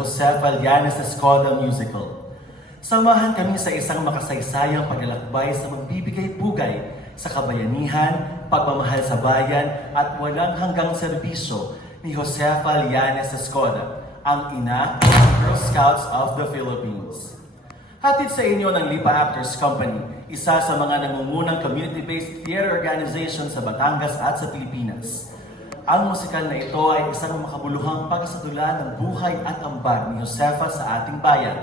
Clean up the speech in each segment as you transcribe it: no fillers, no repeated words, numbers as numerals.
Josefa Llanes Escoda Musical. Samahan kami sa isang makasaysayang paglalakbay sa magbibigay-pugay sa kabayanihan, pagmamahal sa bayan at walang hanggang serbisyo ni Josefa Llanes Escoda, ang ina ng Girl Scouts of the Philippines. Hatid sa inyo ng Lipa Actors Company, isa sa mga nangungunang community-based theater organization sa Batangas at sa Pilipinas. Ang musikal na ito ay isang makabuluhang pagsasadula ng buhay at ambag ni Josefa sa ating bayan.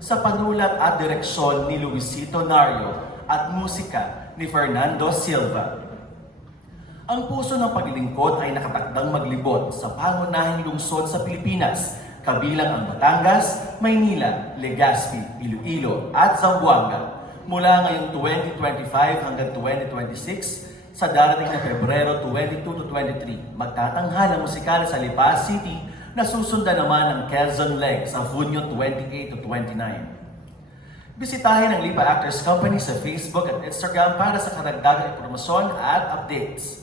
Sa panulat at direksyon ni Luisito Nario at musika ni Fernando Silva. Ang puso ng paglilingkod ay nakatakdang maglibot sa pangunahing lungsod sa Pilipinas, kabilang ang Batangas, Maynila, Legazpi, Iloilo at Zamboanga. Mula ngayong 2025 hanggang 2026, sa darating na Pebrero 22 to 23, magtatanghal ang musikal sa Lipa City na susundan naman ng Quezon Leg sa Hunyo 28 to 29. Bisitahin ang Lipa Actors Company sa Facebook at Instagram para sa karagdagang impormasyon at updates.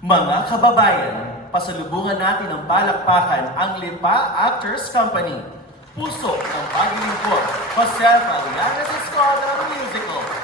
Mga kababayan, pasalubungan natin ng palakpakan ang Lipa Actors Company. Puso ng paglilingkod, Josefa Llanes Escoda Musical.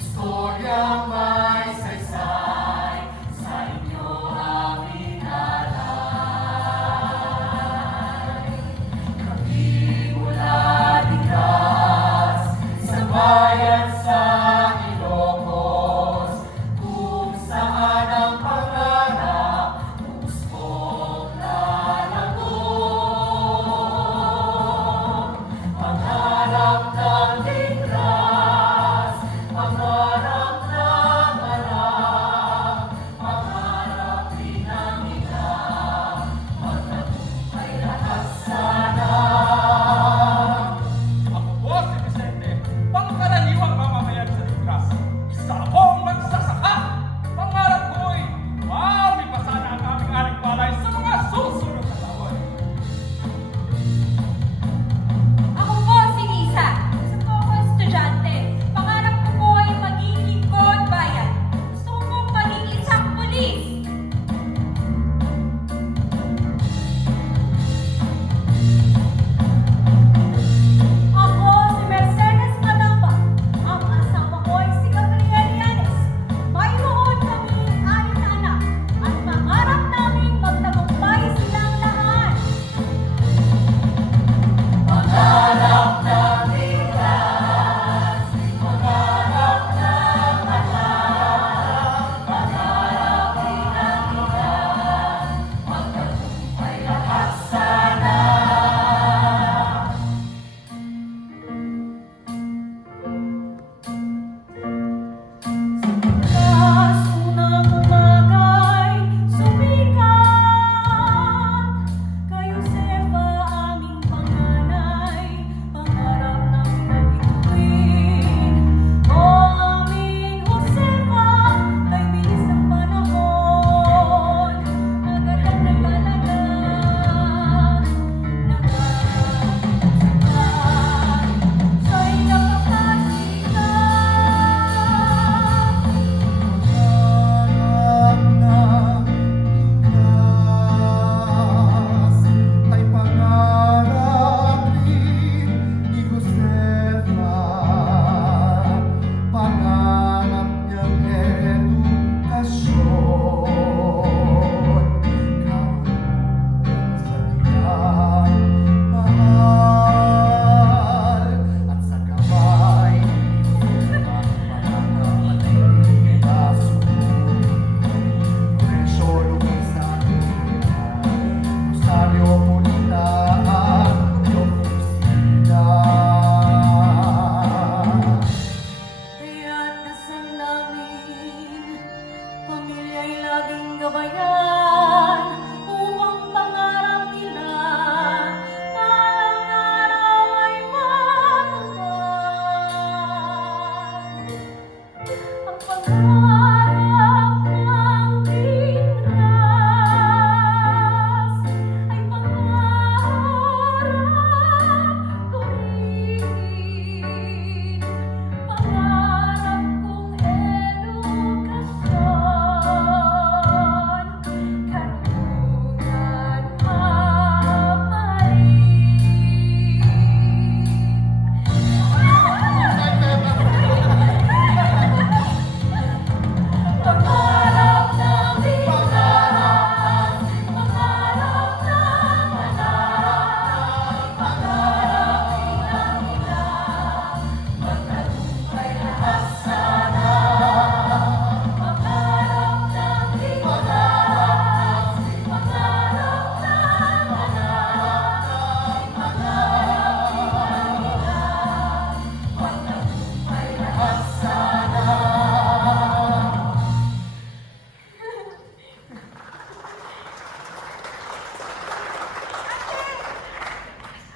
Istoryang may saysay.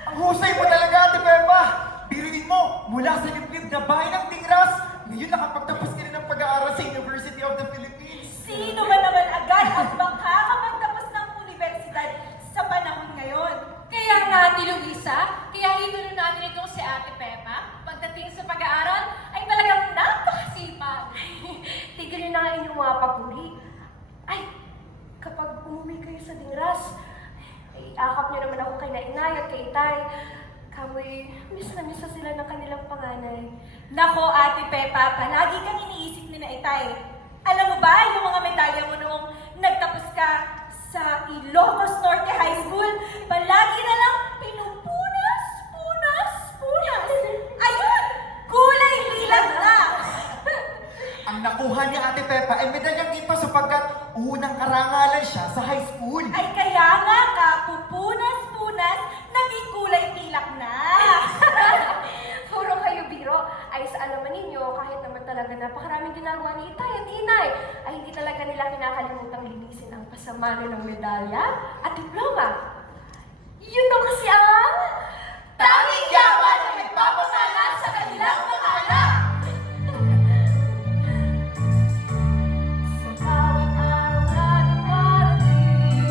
Ang husay mo talaga, Ate Pepa! Biruin mo, mula sa liblib na bahay ng Tingras, ngayon nakapagtapos ka na ng pag-aaral sa University of the Philippines. Sino ba naman agad ang makakapagtapos ng universidad sa panahon ngayon? Kaya nga, Ate Luisa, kaya idolo natin itong si Ate Pepa. Pagdating sa pag-aaral, ay talagang napakasipag. Tigilin na nga inyong mga papuri. Ay, kapag umuwi kayo sa Dingras, ay akap niyo naman ako kay Nainay at kay Itay. Kamoy, miss na sila ng kanilang panganay. Nako, Ate Pepa, palagi kang iniisip ni na Itay. Alam mo ba yung mga medalya mo noong nagtapos ka sa Ilocos Norte High School? Palagi na lang pinupunas. Ayun! Kulay lilag na! Ang nakuha ni Ate Pepa ay medalyang ito sapagkat unang karangalan siya sa high school. Ay kaya nga kapupunas-punas, naging kulay pilak na. Puro kayo biro. Ay sa alaman ninyo, kahit naman talaga napakaraming ginagawa ni Itay at Inay, ay hindi talaga nila kinakalimutang linisin ang pasamano ng medalya at diploma. Yun daw kasi ang Tanging yaman na nagpapangalan sa kanilang mga anak. Sa bawat araw na dumarating,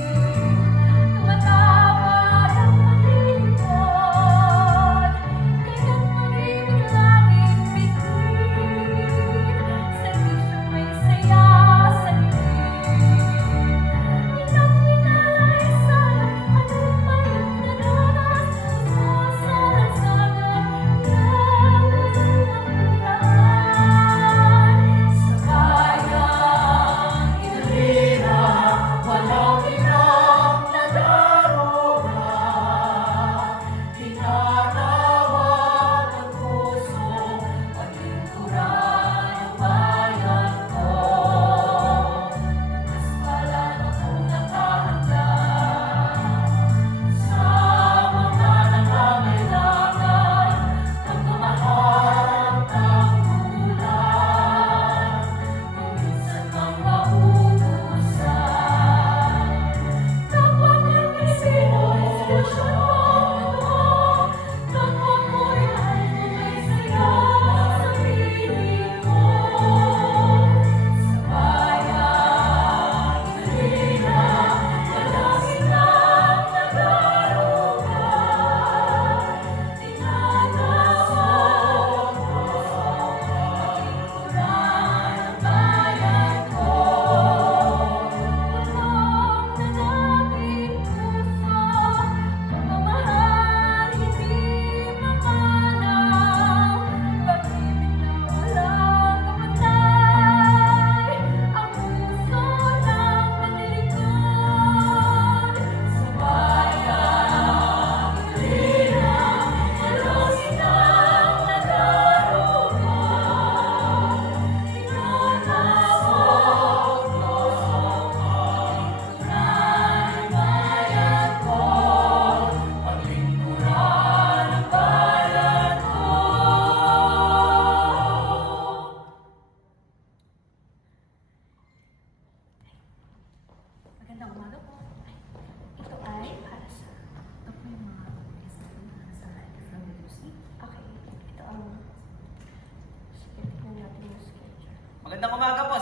tumatawag ang pag-ibon. Kanyang pag-ibig laging bituin, serbisyong may saya sa dilim. Pinagminalay sa anong mayroong naganas, sa lansangan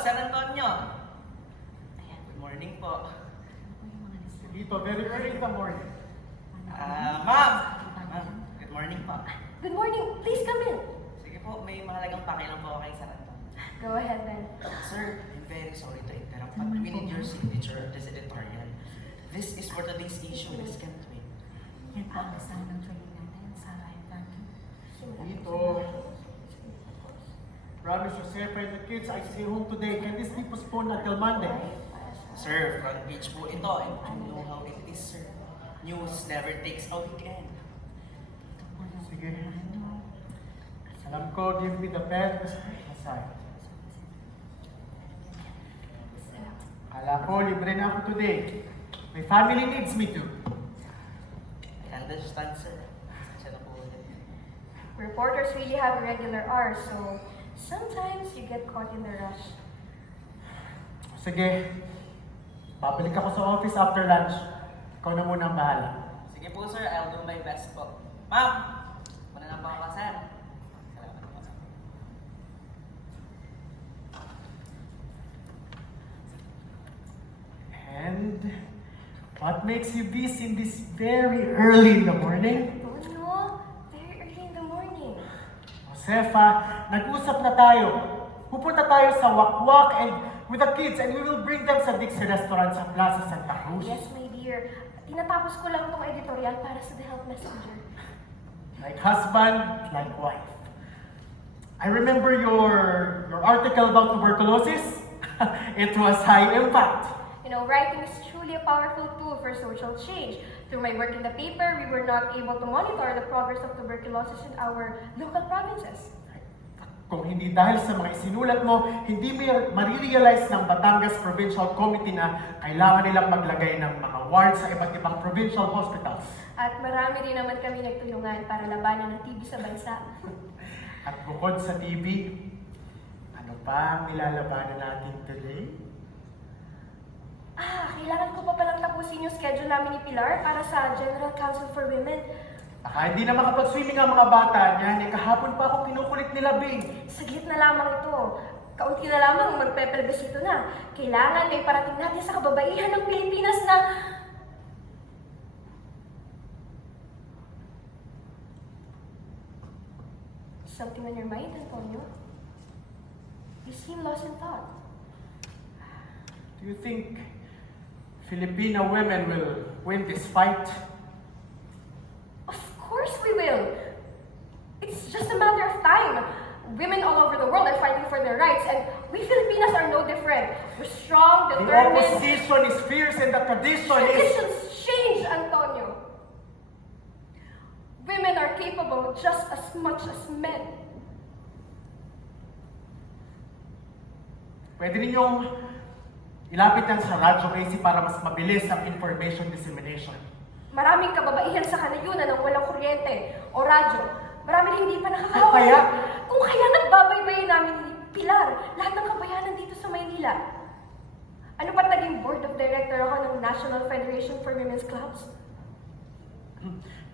Sir Antonio. Good morning po. Dito, very early in the morning. Ma'am. Ma'am, good morning po. Good morning. Please come in. Sige po, may mahalagang pakialam po kay Sir Antonio. Go ahead then. Sir, I'm very sorry to interrupt, but we need your signature on this editorial. This is for today's issue. This can't wait. Yan po ang design ng training natin sa IFAQ. Dito. Promise Josefa and the kids, I stay home today. Can this be postponed until Monday? Sir, front page po ito, and you know how it is, sir. News never takes a weekend. Sige. Alam ko, give me the pen. Aside. Ala ko, libre na ako today. My family needs me to. I understand, sir. Siya na po ulit. Reporters really have irregular hours, so sometimes you get caught in the rush. Sige. Babalik ako sa office after lunch. Ikaw na muna ang bahala. Sige po, sir. I'll do my best po. Ma'am, muna lang po ako, sir. Salamat po. And what makes you busy in this very early in the morning? No, very early in the morning. Josefa, nag-usap na tayo. Pupunta tayo sa Wakwak and with the kids and we will bring them sa Dixie Restaurant sa Plaza Santa Cruz. Yes, my dear. Tinatapos ko lang itong editorial para sa The Health Messenger. Like husband, like wife. I remember your article about tuberculosis. It was high impact. You know, writing is truly a powerful tool for social change. Through my work in the paper, we were not able to monitor the progress of tuberculosis in our local provinces. Kung hindi dahil sa mga isinulat mo, hindi marirealize ng Batangas Provincial Committee na kailangan nilang maglagay ng mga wards sa iba't ibang provincial hospitals. At marami rin naman kami nagtulungan para labanan ng TB sa bansa. At bukod sa TV, ano pa ang nilalabanan natin today? Kailangan ko pa palang tapusin yung schedule namin ni Pilar para sa General Council for Women. Baka hindi na makapag-swimming ang mga bata niyan, kahapon pa ako kinukulit nila, Bing. Saglit na lamang ito. Kaunti na lamang magpe-plebisito na. Kailangan may parating natin sa kababaihan ng Pilipinas na... Something on your mind, Antonio? You seem lost in thought. Do you think Filipino women will win this fight? Of course we will. It's just a matter of time. Women all over the world are fighting for their rights, and we Filipinas are no different. We're strong, The determined. opposition is fierce and the tradition is... Traditions change, Antonio. Women are capable just as much as men. Pwede ninyong ilapit yan sa radyo, Casey, para mas mabilis ang information dissemination. Maraming kababaihan sa kanayunan ng walang kuryente o radyo. Marami rin hindi pa nakakahawak. Kaya? Kung kaya nagbabaybayin namin ni Pilar, lahat ng kabayanan dito sa Maynila. Ano pa naging board of director ako ng National Federation for Women's Clubs?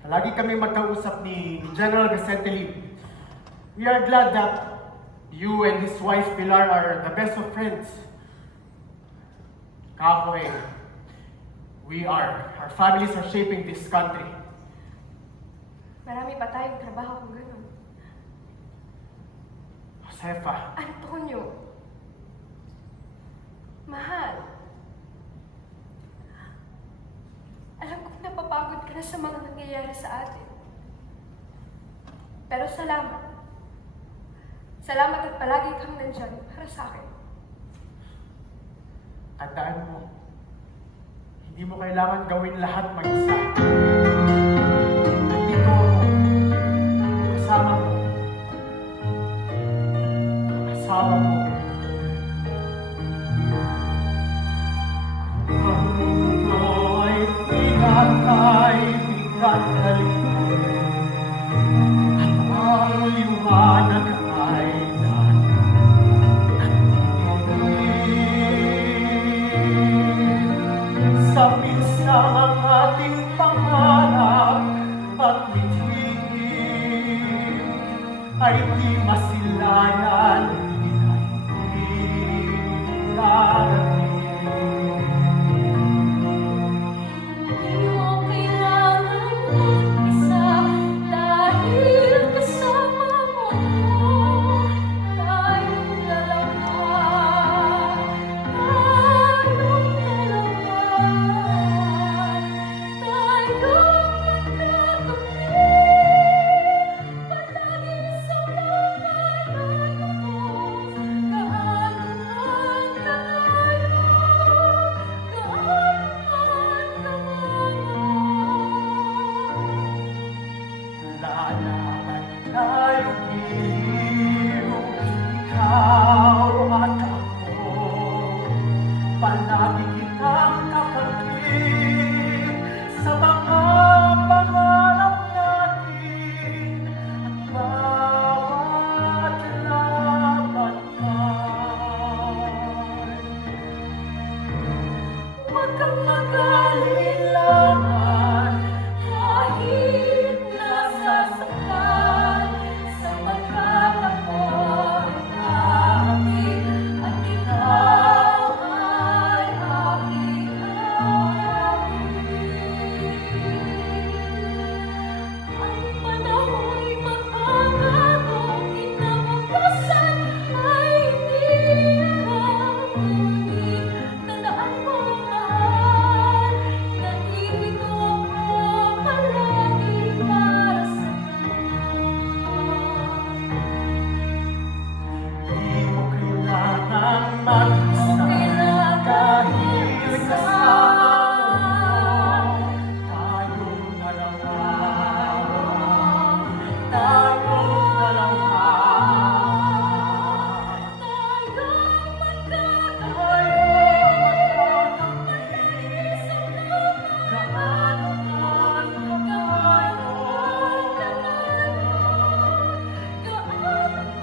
Palagi kami magkausap ni General Vicente Lim. We are glad that you and his wife Pilar are the best of friends. Kahoy, our families are shaping this country. Marami pa tayong trabaho kung gano'n. Josefa, Antonio, mahal. Alam kong napapagod ka na sa mga nangyayari sa atin. Pero salamat. Salamat at palagi kang nandyan para sa akin. tandaan mo, hindi mo kailangan gawin lahat mag-isa. Nandito ako, kasama mo. Kasama mo. Ang mundo ay pinatay, bigat na likod, at ang liwanag ay sa pinsang ang ating pangarap at mithiin ay di masilayan, di na hindi. Hindi mo kailangan mag-isa dahil kasama mo tayong dalawa. Tayong magkatabi. Palagi sa laman ng lubos. Gaano man katayo, gaano man kamana. Lalaban tayong liw, ikaw at ako. Palagi kitang kakamtin sa mga pangarap natin at bawat laban man. Huwag kang mag-alinlangan kahit nasasaktan sapagkat ako'y aking at ikaw ay aking Ang panahon'y magbabago, kinabukasan ay hindi nakauwi. Tandaan mo, mahal, nandito ako palagi para Di mo kailangang mag-isa dahil kasama mo tayong dalawa. Tayong dalawa. Tayong magkatabi. Gaano man katayo, gaano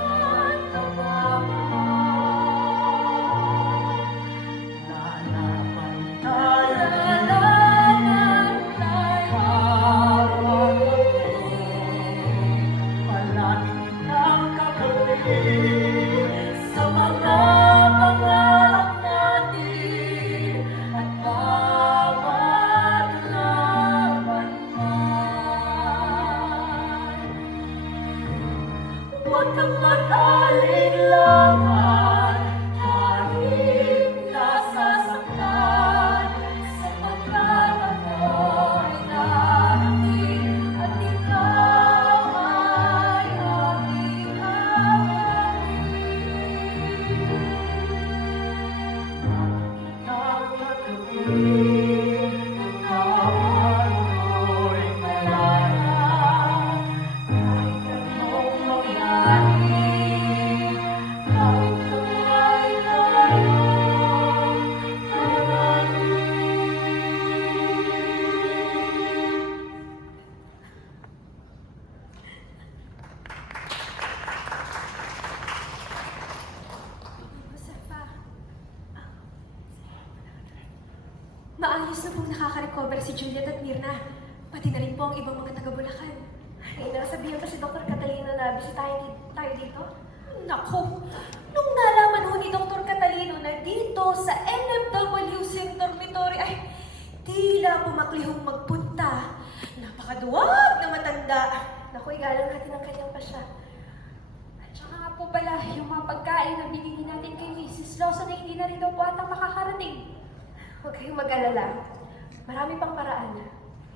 man kamama. Lalaban tayo, bawat palagi kitang kagabi sa mga pangarap natin at bawat laban man. Huwag kang mag-alinlangan kahit nasasaktan sapagkat ako'y darating at ikaw ay aking Ikaw kagabi, ikaw ako'y malaya. Kahit anong mangyari, kahit kamay tayo, Josefa, maayos na pong nakaka-recover si Juliet at Mirna. Pati na rin po ang ibang mga taga-Bulacan. Ay, nasabihan pa si Dr. Catalino na bisitahin tayo dito. Naku, nung nalaman ho ni Dr. Catalino na dito sa NFWC dormitory ay tila pumaklihong magpunta. Napakaduwag na matanda. Naku, igalang natin ang kanyang pasya. At saka nga po pala, yung mga pagkain na binili natin kay Mrs. Lawson na hindi na rin daw po atang makakarating. Huwag kayong mag-alala. Marami pang paraan.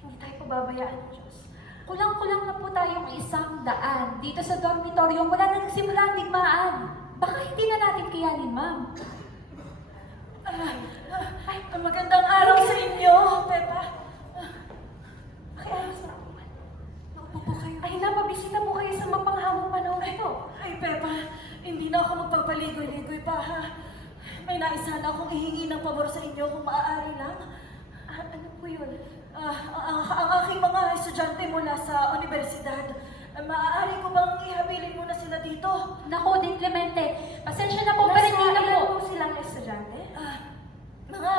Hindi tayo pababayaan ng Diyos. Kulang-kulang na po tayong 100 dito sa dormitoryo mula na nagsimula ang digmaan. Baka hindi na natin kayanin, ma'am. Ay, magandang araw sa inyo, Pepa. Pakiayos na ako man. Naupo po kayo. Ay, napabisita po kayo sa mapanghamong panahon ito. Ay, Pepa, hindi na ako magpapaligoy-ligoy pa, ha? May naisa na akong ihingi ng pabor sa inyo kung maaari lang. Ano po yun? Ang aking mga estudyante mula sa universidad, maaari ko bang ihabilin muna sila dito? Naku, Din Clemente, pasensya na po, pero hindi na ilan po. po silang estudyante? Mga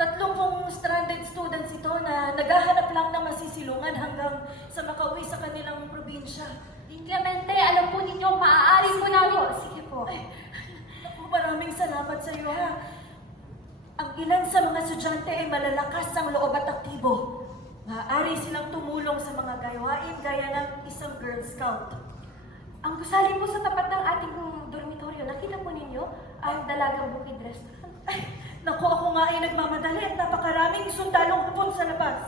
30 stranded students ito na naghahanap lang ng masisilungan hanggang sa makauwi sa kanilang probinsya. Din Clemente, alam po ninyo, maaari po namin. Sige po. Ay, naku, maraming salamat sa iyo, ha. ilan sa mga estudyante ay malalakas ang loob at aktibo. Maaari silang tumulong sa mga gawain gaya ng isang Girl Scout. Ang gusali po sa tapat ng ating dormitoryo, nakita po ninyo ang Dalagang Bukid Restaurant. Ay, naku, ako nga ay nagmamadali at napakaraming sundalong hapon sa labas.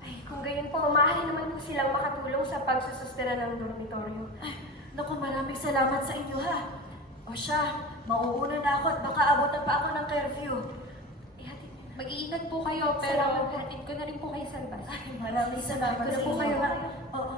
Ay, kung gayon po, maaari naman po silang makatulong sa pagsusustira ng dormitoryo. Ay, naku, maraming salamat sa inyo ha. O siya, mauuna na ako at baka abutan pa ako ng curfew. Ihatid niyo na. Mag-iingat po kayo, pero Salamat po. hatid ko na rin po kayo sa labas. Ay, maraming salamat Salamat sa po inyo. kayo. Oo.